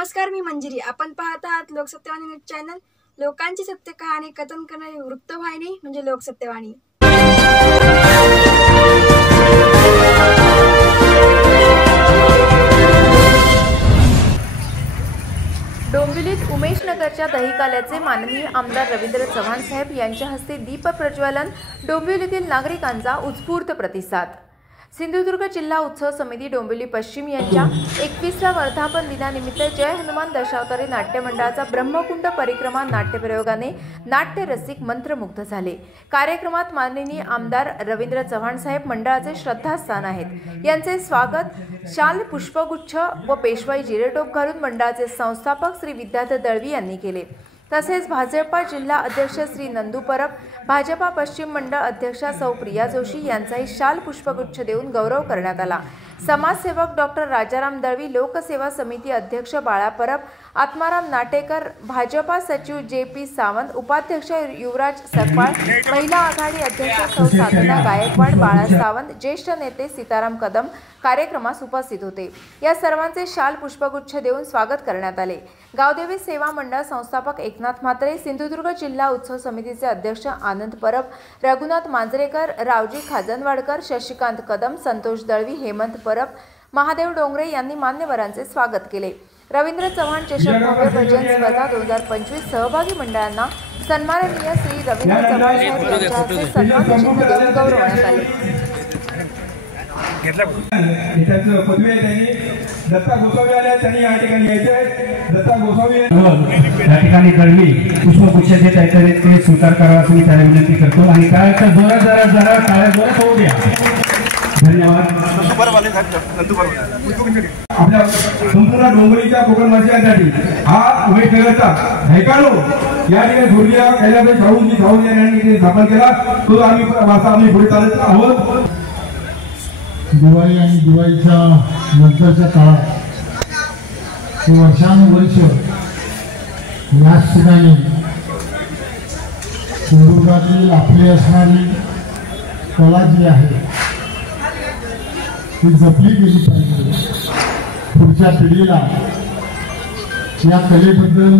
नमस्कार, मी मंजिरी. आपण पाहत आहात लोकसत्यवाणी न्यूज चॅनल. लोकांची सत्य कहाणी कथन करणारी वृत्तवाहिनी म्हणजे लोकसत्यवाणी. डोंबिवलीत उमेशनगरच्या दहीकाल्याचे माननीय आमदार रवींद्र चव्हाण साहेब यांच्या हस्ते दीप प्रज्वलन. डोंबिवलीतील नागरिकांचा उत्स्फूर्त प्रतिसाद. सिंधुदुर्ग जिल्हा उत्सव समिती डोंबिवली पश्चिम यांच्या 21व्या वर्धापन दिनानिमित्त जय हनुमान दशावतारी नाट्य मंडळाचा ब्रह्मकुंड परिक्रमा नाट्यप्रयोगाने नाट्य रसिक मंत्रमुग्ध झाले. कार्यक्रमात माननीय आमदार रवींद्र चव्हाण साहेब मंडळाचे श्रद्धास्थान आहेत यांचे स्वागत शाल, पुष्पगुच्छ व पेशवाई जिरेटोप घालून मंडळाचे संस्थापक श्री विद्याधर दळवी यांनी केले. तसेच भाजपा जिल्हा अध्यक्ष श्री नंदू परब, भाजपा पश्चिम मंडळ अध्यक्षा सौ प्रिया जोशी यांचाही शाल, पुष्पगुच्छ देऊन गौरव करण्यात आला. समाजसेवक डॉक्टर राजाराम दळवी, लोकसेवा समिती अध्यक्ष बाळा परब, आत्माराम नाटेकर, भाजपा सचिव जे.पी. सावंत, उपाध्यक्ष युवराज सकपाळ, महिला आघाडी अध्यक्ष सौ साधना गायकवाड, बाळा सावंत, ज्येष्ठ नेते सीताराम कदम कार्यक्रमास उपस्थित होते. या सर्वांचे शाल, पुष्पगुच्छ देऊन स्वागत करण्यात आले. गावदेवी सेवा मंडळ संस्थापक एकनाथ म्हात्रे, सिंधुदुर्ग जिल्हा उत्सव समितीचे अध्यक्ष आनंद परब, रघुनाथ मांजरेकर, रावजी खाजनवाडकर, शशिकांत कदम, संतोष दळवी, हेमंत परब, महादेव डोंगरे यांनी मान्यवरांचे स्वागत केले. रवींद्र चव्हाण चषक भव्य भजन स्पर्धा 2025 सहभागी मंडळांना सन्माननीय श्री रवींद्र चव्हाण साहेब यांच्या हस्ते सन्मानचिन्ह देऊन गौरवण्यात आले. दत्ता गोसावी आल्या, त्यांनी या ठिकाणी यायचे आहे. दत्ता गोसावी या ठिकाणी कळली पुष्पगुच्छ जे काहीतरी ते स्वीकार करावा असं मी त्याला विनंती करतो आणि काय जरा टाळ्या जोरात होऊ द्या. धन्यवाद. आपल्या संपूर्ण डोंबिवलीच्या कोकणवासियांसाठी हा उमेशनगरचा हैकालो या ठिकाणी स्वर्गीय कैलासभाई सावंत यांनी स्थापन केला. तो आम्ही पुढे चालत आहोत. दिवाळी आणि दिवाळीच्या नंतरच्या काळात वर्षानुवर्ष याच ठिकाणी सिंधुदुर्गातील आपली असणारी कला जी आहे ती जपली गेली पाहिजे. पुढच्या पिढीला या कलेबद्दल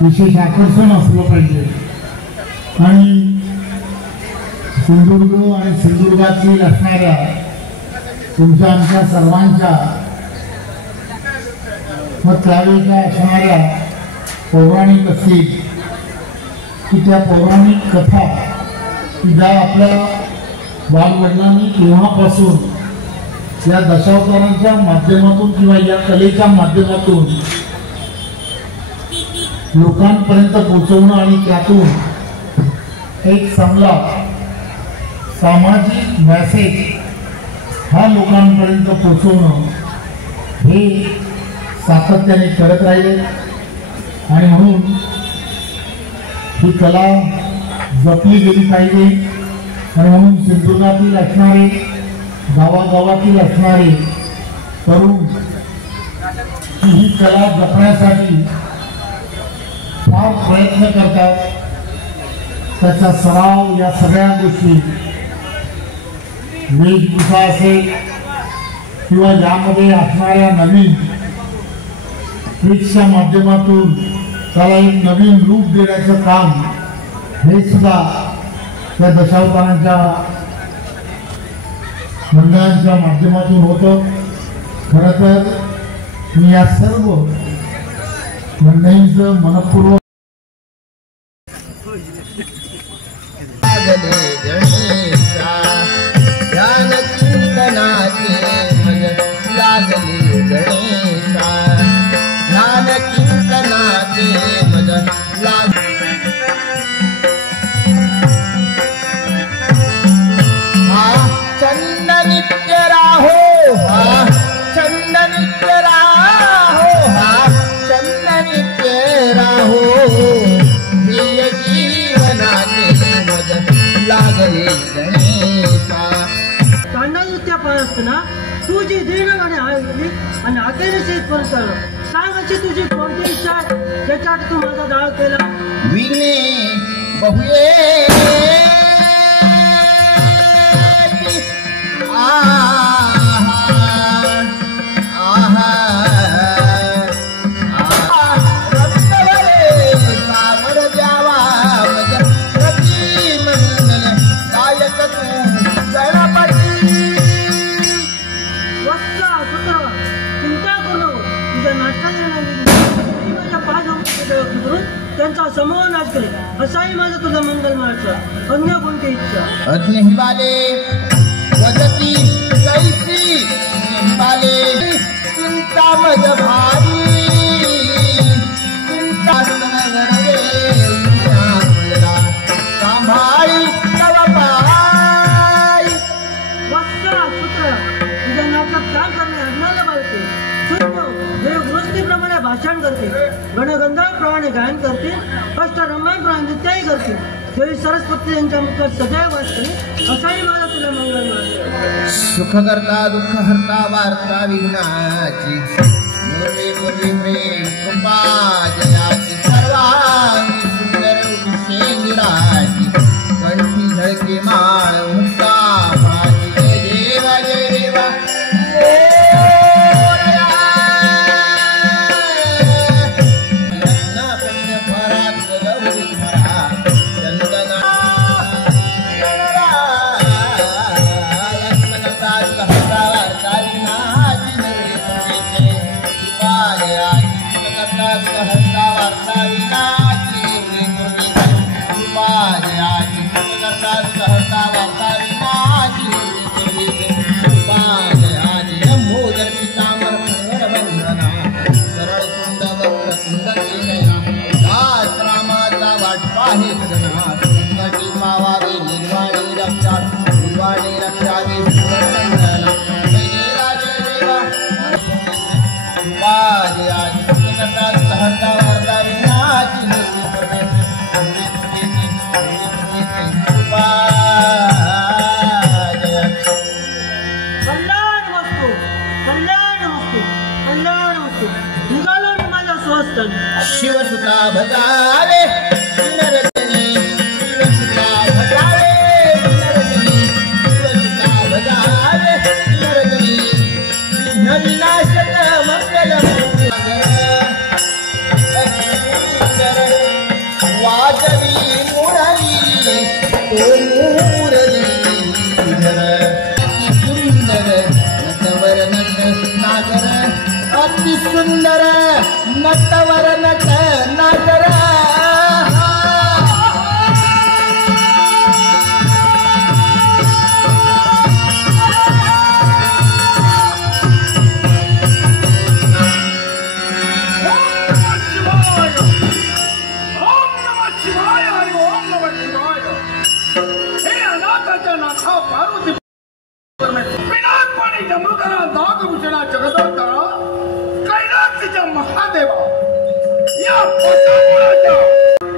विशेष आकर्षण असलं पाहिजे आणि सिंधुदुर्ग आणि सिंधुदुर्गातील असणाऱ्या तुमच्या आमच्या सर्वांच्या व त्यावेळेच्या असणाऱ्या पौराणिक असतील की त्या पौराणिक कथा की ज्या आपल्या बालवडिलांनी केव्हापासून या दशावतारांच्या माध्यमातून किंवा या कलेच्या माध्यमातून लोकांपर्यंत पोहोचवणं आणि त्यातून एक चांगला सामाजिक मेसेज हा लोकांपर्यंत पोहोचवणं हे सातत्याने करत राहिले आणि म्हणून ही कला जपली गेली पाहिजे. आणि म्हणून सिंधुदुर्गातील असणारे गावागावातील असणारे तरुण ही कला जपण्यासाठी फार प्रयत्न करतात. त्याचा सराव या सगळ्या गोष्टी वेशभूषा असेल किंवा यामध्ये असणाऱ्या नवीन ट्रिक्सच्या माध्यमातून त्याला एक नवीन रूप देण्याचं काम हे सुद्धा त्या दशावतारांच्या मंडळांच्या माध्यमातून होतं. खरं तर मी या सर्व मंडळींचं मनपूर्वक तू जी दीर्घवाणी ऐकली आणि अखेरीची सांग अशी तुझी कोणती इच्छा आहे ज्याच्यात तू माझा दाळ केला. विने बहुये तुझ्या नाटकात येणारी माझ्या पाच करून त्यांचा समूह नाच करे असाही माझं तुझं मंगल मार्च अन्य कोणती इच्छा अज्ञ हिबाले वदती कैसी हिबाले चिंता मज भारी चिंता नगरे सांभाळी तव पाय वत्सा पुत्र तुझ्या नाटकात काम करणे अज्ञाला बाळते देव गोष्टीप्रमाणे भाषण करते गणगंधर्वप्रमाणे गायन करते अष्टरम्यांप्रमाणे नृत्यही करते देवी सरस्वती यांच्या मुखात सदैव वाचते असाही माझा तुला मंगल मानते सुख करता दुःख हरता वार्ता विघ्नाची मुरली मुरली प्रेम कृपा जयाची सर्वांगी सुंदर शेंगराची कंठी झळके माळ मुक्ता भाजी जय देवा शिवसुता भजावे नरजनी शिवसुता भजावे नरजनी शिवसुता भजावे नरजनी नविनाशक मंगल वाजवी मुरली तो मुरली धर सुंदर नटवर नट नागर अति सुंदर नटवर नट नागर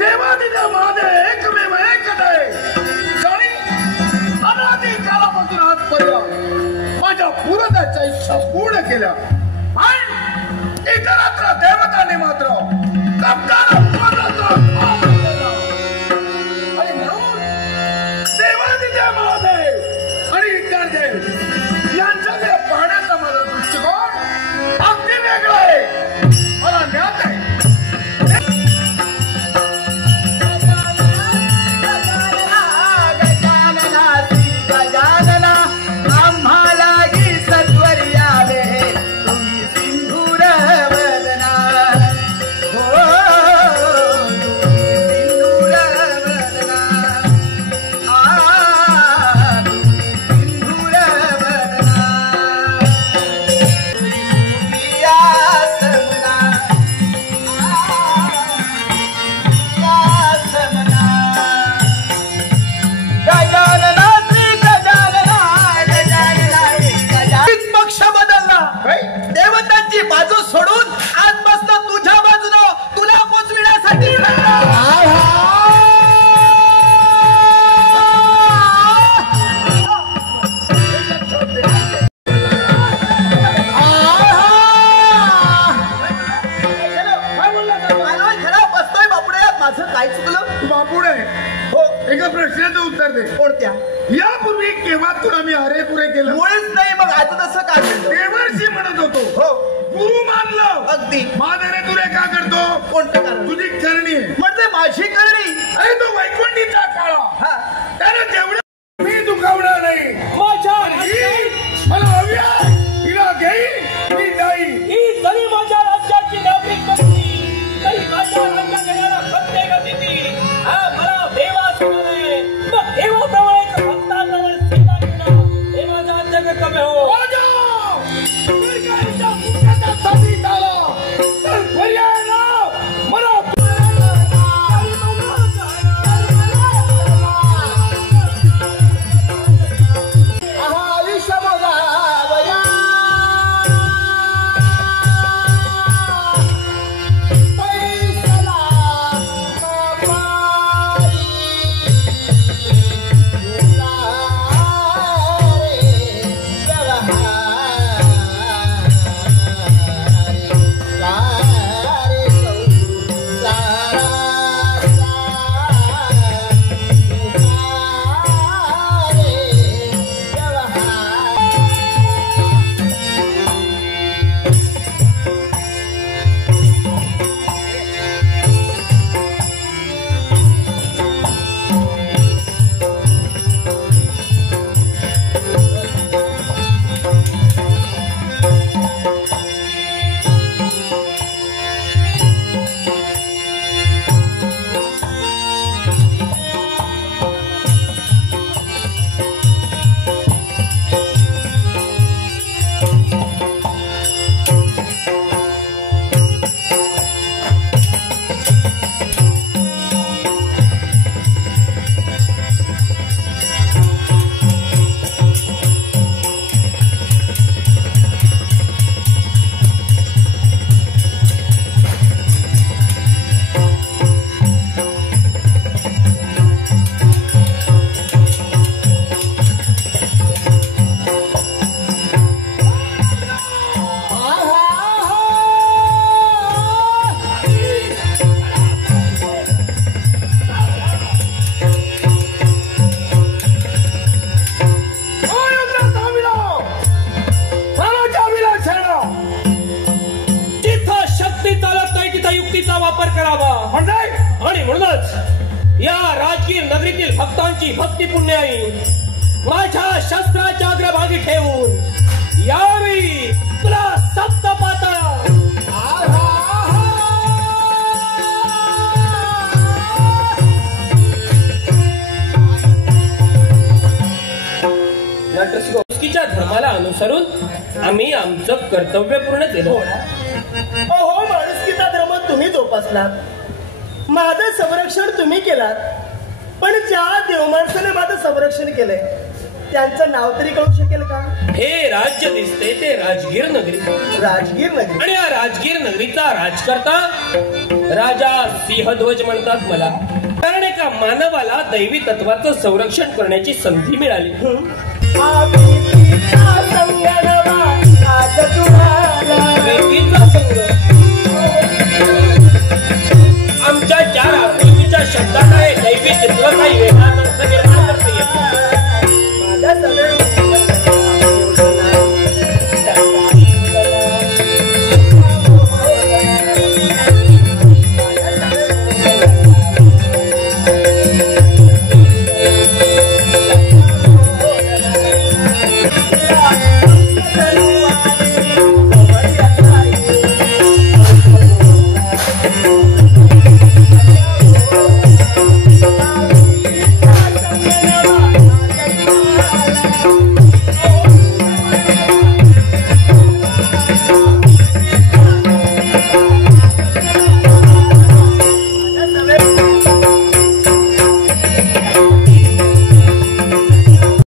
देवादिदेव महादेव एकमेव एकच आहे अनादी कालापासून आजपर्यंत माझ्या पुरताच्या इच्छा पूर्ण केल्या आणि इतरत्र देवतांनी मात्र आणि म्हणून देवादिदेव महादेव आणि इतर देव यांच्याकडे पाहण्याचा माझा दृष्टिकोन अगदी वेगळा आहे मला ज्ञात आहे एका प्रश्नाचं उत्तर दे. कोणत्या? यापूर्वी केव्हा तुला मी अरे पुरे केलं? मुळीच नाही. मग आता तसं का केलं? देवर्षी म्हणत होतो. हो, गुरु मानलं. अगदी. माझं अरे तुरे का करतो? कोणतं कारण? तुझी करणी म्हणजे माझी करणी. अरे तो वैकुंठीचा काळा. हा, त्याने तेवढं मी दुखावणार नाही. माझ्या मला हवी आहे, हिला घेई, मी जाई. ही जरी माझ्या युक्तीचा वापर करावा आणि म्हणूनच या राजगीर नगरीतील भक्तांची भक्ती पुण्याई माझ्या शस्त्राच्या अग्रभागी ठेवून यावेळी तुला सप्तपाता नटस्कोस्कीच्या धर्माला अनुसरून आम्ही आमचं कर्तव्य पूर्ण केलं. अहो, माणुसकीचा धर्म तुम्ही जोपासलात, माझं संरक्षण तुम्ही केलात, पण ज्या देवमाणसाने माझं संरक्षण केलंय त्यांचं नाव तरी कळू शकेल का? हे राज्य दिसते ते राजगीर नगरी. राजगीर नगरी आणि या राजगीर नगरीचा राजकर्ता राजा सिंहध्वज म्हणतात मला, कारण एका मानवाला दैवी तत्वाचं संरक्षण करण्याची संधी मिळाली. वेगळीचा संघ